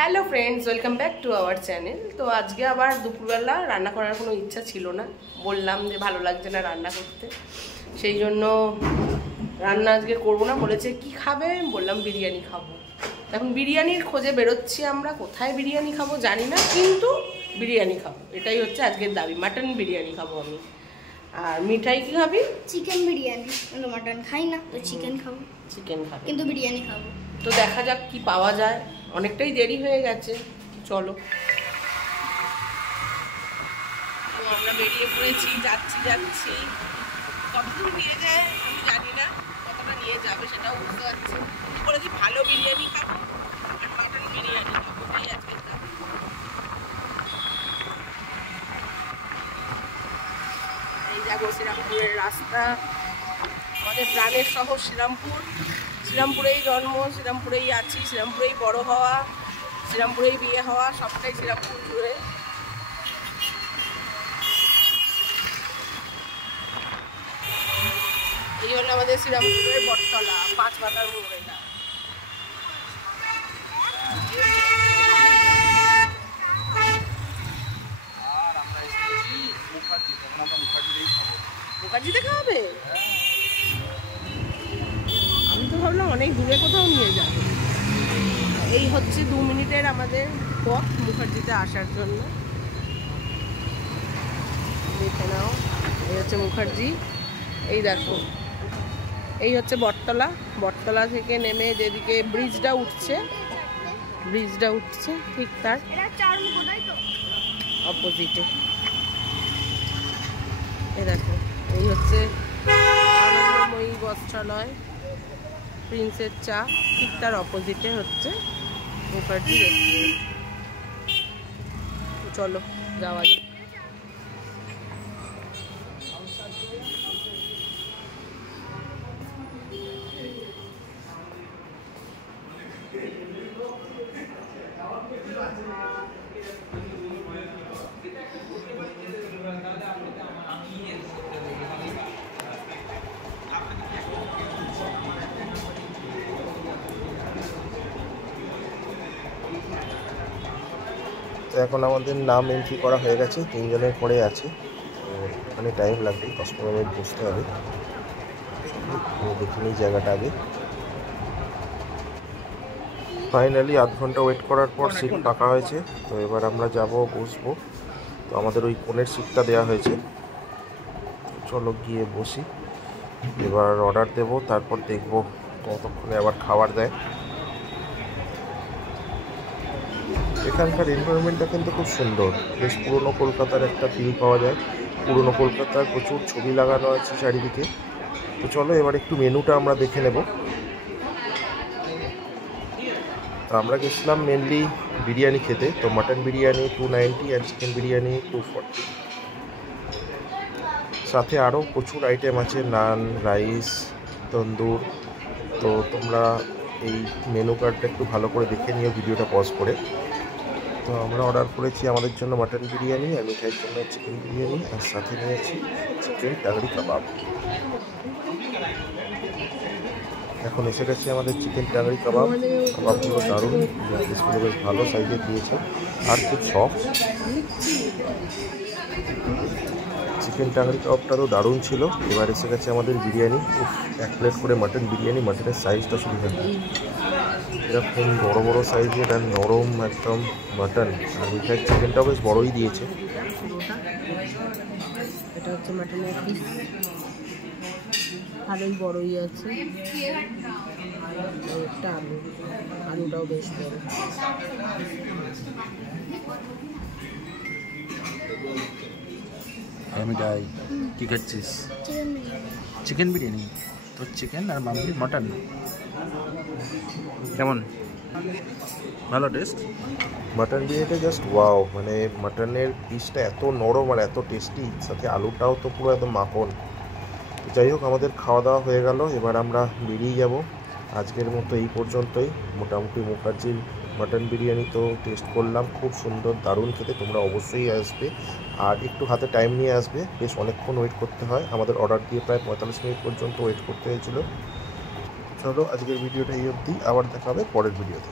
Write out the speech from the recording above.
Hello friends, welcome back to our channel. তো আজকে আবার দুপুরবেলা রান্না করার কোনো ইচ্ছা ছিল না, বললাম যে ভালো লাগছে না রান্না করতে, সেই জন্য রান্না আজকে করবো না। বলেছে কি খাবে, বললাম বিরিয়ানি খাবো। এখন বিরিয়ানির খোঁজে বেরোচ্ছি আমরা, কোথায় বিরিয়ানি খাবো জানি না, কিন্তু বিরিয়ানি খাবো, এটাই হচ্ছে আজকের দাবি। মাটন বিরিয়ানি খাবো আমি। আর মিঠাই কি খাবি? চিকেন বিরিয়ানি। মাটন খাই না, তো চিকেন খাবো। চিকেন খাবো, কিন্তু বিরিয়ানি খাবো। তো দেখা যাক কি পাওয়া যায়, অনেকটাই দেরি হয়ে গেছে, চলো। তো আমরা বেরিয়ে পড়েছি, যাচ্ছি। কতদূর নিয়ে যায় আমি জানি না, কতটা নিয়ে যাবে সেটাও বুঝতে পারছি। বলেছি ভালো বিরিয়ানি খাবো আর মাটন বিরিয়ানি খাবো, তাই আজকে যাবো। এই যাবো শ্রীরামপুরের রাস্তা, আমাদের প্রাণের শহর শ্রীরামপুর। শ্রীরামপুরেই জন্ম, শ্রীরামপুরেই আছি, শ্রীরামপুরেই বড় হওয়া, শ্রীরামপুরেই বিয়ে হওয়া, সবটাই শ্রীরামপুর জুড়ে। এই হলো আমাদের শ্রীরামপুরের বটতলা, 5 মাথার মোড়। এটা মুখার্জিতে খাওয়াবে? আমি তো ভাবলাম অনেক দূরে কোথাও নিয়ে যাবে। এই হচ্ছে 2 মিনিটের আমাদের পথ মুখার্জিতে আসার জন্য। দেখে নাও, এই হচ্ছে মুখার্জি। এই দেখো, এই হচ্ছে বটতলা। বটতলা থেকে নেমে যেদিকে ব্রিজটা উঠছে ঠিক তার অপোজিটে। এই দেখো, এই হচ্ছে আনন্দময়ী বস্ত্রালয়, প্রিন্সের চা, ঠিক তার অপোজিটে হচ্ছে মুখার্জি রেস্টুরেন্ট। চলো যাওয়া যাক। তো এখন আমাদের নাম এন্ট্রি করা হয়ে গেছে, 3 জনের পরে আছে। ওখানে টাইম লাগবে, 10-15 মিনিট বসতে হবে। দেখে নিই জায়গাটা আগে। ফাইনালি আধ ঘন্টা ওয়েট করার পর সিট ফাঁকা হয়েছে। তো এবার আমরা যাব, বসবো। তো আমাদের ওই কোণের সিটটা দেওয়া হয়েছে, চলো গিয়ে বসি। এবার অর্ডার দেব, তারপর দেখব কতক্ষণে আবার খাবার দেয়। এখানকার এনভায়রনমেন্টটা কিন্তু খুব সুন্দর, বেশ পুরনো কলকাতার একটা ফিল পাওয়া যায়। পুরনো কলকাতার প্রচুর ছবি লাগানো আছে চারিদিকে। তো চলো এবার একটু মেনুটা আমরা দেখে নেব। তো আমরা গেছিলাম মেনলি বিরিয়ানি খেতে। তো মাটন বিরিয়ানি 290 আর চিকেন বিরিয়ানি 240। সাথে আরও প্রচুর আইটেম আছে, নান, রাইস, তন্দুর। তো তোমরা এই মেনু কার্ডটা একটু ভালো করে দেখে নিও ভিডিওটা পজ করে। তো আমরা অর্ডার করেছি আমাদের জন্য মাটন বিরিয়ানি, আর মিঠাইয়ের জন্য চিকেন বিরিয়ানি, আর সাথে নিয়েছি চিকেন টাংরি কাবাব। এখন এসে গেছে আমাদের চিকেন টাংরি কাবাব। কাবাবগুলো দারুণ, পিসগুলো বেশ ভালো সাইজের দিয়েছে আর খুব সফট। চিকেন টাংরি কাবাবটা তো দারুণ ছিল। এবার এসে গেছে আমাদের বিরিয়ানি। 1 প্লেট করে মাটন বিরিয়ানি। মাটনের সাইজটা শুধু দেখুন, এরকম বড় বড় সাইজের আর নরম একদম মাটন। আর মিঠাই চিকেনটাও বেশ বড়ই দিয়েছে। এটা হচ্ছে মাটনের পিস, ভালোই বড়ই আছে। একটা আলুটাও বেশ বড়। মিঠাই কি খাচ্ছিস? চিকেন বিরিয়ানি। তো চিকেন আর মামলি মাটন কেমন? ভালো টেস্ট। মাটন বিরিয়ানিটা জাস্ট ওয়াও, মানে মাটনের পিসটা এত নরম আর এত টেস্টি, সাথে আলুটাও তো পুরো একদম মাখন। যাই হোক, আমাদের খাওয়া দাওয়া হয়ে গেল, এবার আমরা বেরিয়ে যাব। আজকের মতো এই পর্যন্তই। মোটামুটি মুখার্জির মাটন বিরিয়ানি তো টেস্ট করলাম, খুব সুন্দর, দারুণ খেতে। তোমরা অবশ্যই আসবে, আর একটু হাতে টাইম নিয়ে আসবে, বেশ অনেকক্ষণ ওয়েট করতে হয়। আমাদের অর্ডার দিয়ে প্রায় 45 মিনিট পর্যন্ত ওয়েট করতে হয়েছিল। চলো আজকের ভিডিওটা এই অবধি, আবার দেখা হবে পরের ভিডিওতে।